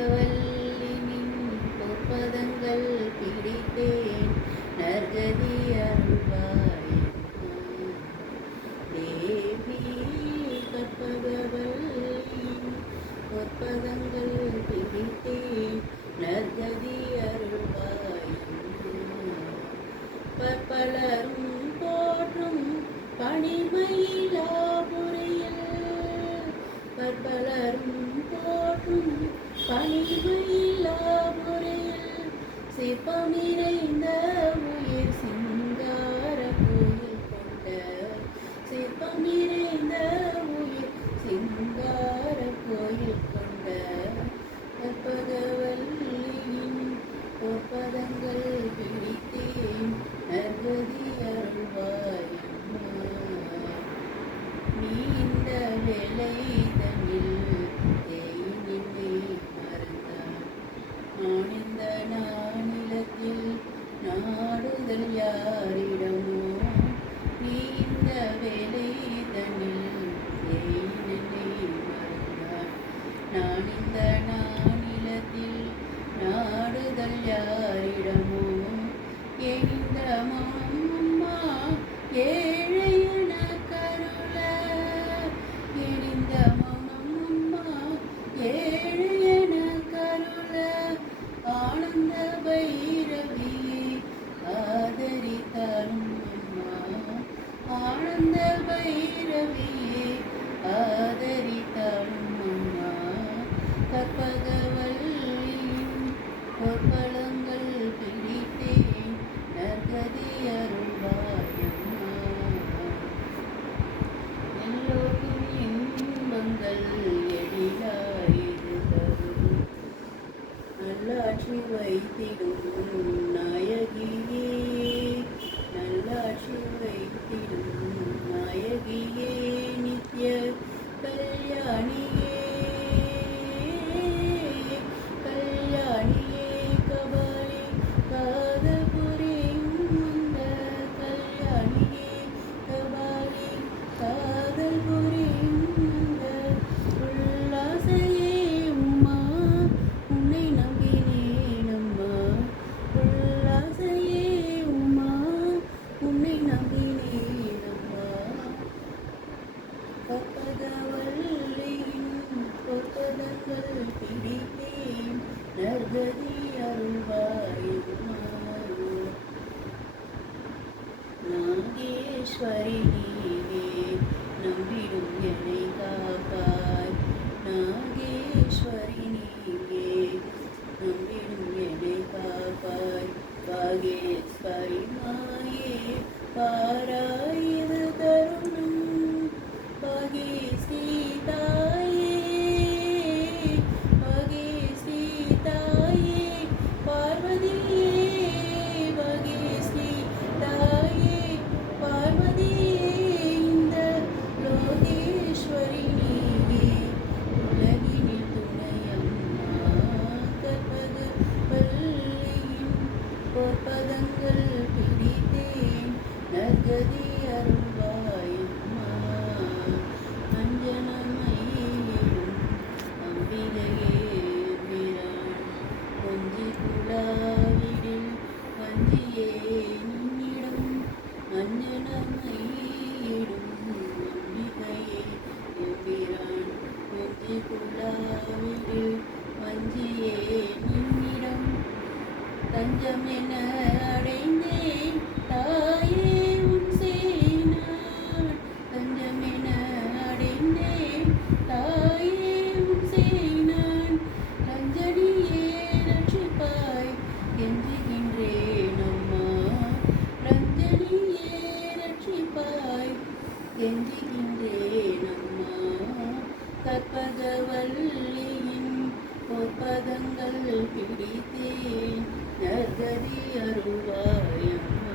கற்பகவல்லினின் பொற்பதங்கள் பிடித்தேன் நற்கதி அருள்வாய் தேவி. கற்பகவல்லினின் பொற்பதங்கள் பிடித்தேன் நற்கதி அருள்வாய் பற்பலரும் போற்றும் பணிமயிலாபுரியில் பற்பலரும் போற்றும் பணிமயிலாபுரியில் சிற்பம் நிறைந்த உயிர் சிங்கார கோயில் கொண்ட சிற்பம் நிறைந்த உயிர் சிங்கார கோயில் கொண்ட கற்பகவல்லியின் பொற்பதங்கள் பிடித்தேன் நற்கதி அருள்வாய் நீ இந்த வேலை தன்னில் தேயினின்னை மறந்தார் நான் இந்த நானிலத்தில் நாடுதல் யாரிடமோ நீ இந்த வேலை தன்னில் தேயினின்னை மறந்தார் நான் இந்த நானிலத்தில் நாடுதல் யாரிடமோ எனிந்த மாமா ஏழையன கருள எனிந்த மாமா ஏழையன கருள ஆனந்த பைரவியை ஆதரித்தாலும் அம்மா ஆனந்த பைரவியை ஆதரித்தாலும் அம்மா கற்பகவல்லியின் பொற்பலங்கள் பிடித்தேன் நற்கதி அருள்வாயம்மா எல்லோருக்கும் இன்பங்கள் எழிலாயிரு தரும் நல்லாட்சி வைத்திடும் நாயகியே நல்லாட்சி வைத்திடும் நாயகியே நித்ய கல்யாணியே கல்யாணியே கபாலி காதல் புரியும் அந்த கல்யாணியே கபாலி காதல் புரியும் அந்த உல்லாசையே உம்மா உன்னை நம்பினேன் அம்மா உல்லாசையே உம்மா உன்னை நம்பினேன் அம்மா கற்பகவல்லியின் பொற்பதங்கள் பிடித்தேன் நற்கதி அருள்வாயம்மா நாகேஸ்வரி நீயே நம்பிடும் என்னை காப்பாய் நாகேஸ்வரி நீயே நம்பிடும் என்னை காப்பாய் பாகேஸ்வரி மாயே பாராயுது தருணம் பாகேஸ்வரி தாயே பாகேஸ்வரி தாயே பார்வதியே பாகேஸ்வரி தாயே பார்வதியே இந்த லோகேஸ்வரி நீயே உலகினில் துணையம்மா கற்பகவல்லியின் பொற்பதங்கள் பிடித்தேன் நற்கதி அருள்வாயம்மா அஞ்சனமயிலும் அம்பிகையே பிரான் கொஞ்சி குழாவிடில் வஞ்சியே நின்னிடம் அஞ்சனமயிலும் அம்பிகையே எம்பிரான் கொஞ்சி குழாவிடில் வஞ்சியே நின்னிடம் தஞ்சமென அடைந்தேன் தாயே உன் சேனான் தஞ்சமென அடைந்தேன் தாயே உன் சேனான் ரஞ்சனியே ரட்சிப்பாய் கெஞ்சுகின்றேன் அம்மா ரஞ்சனியே ரட்சிப்பாய் கெஞ்சுகின்றேன் அம்மா கற்பகவல்லியின் பொற்பதங்கள் பிடித்தேன் நற்கதி அருள்வாயம்மா.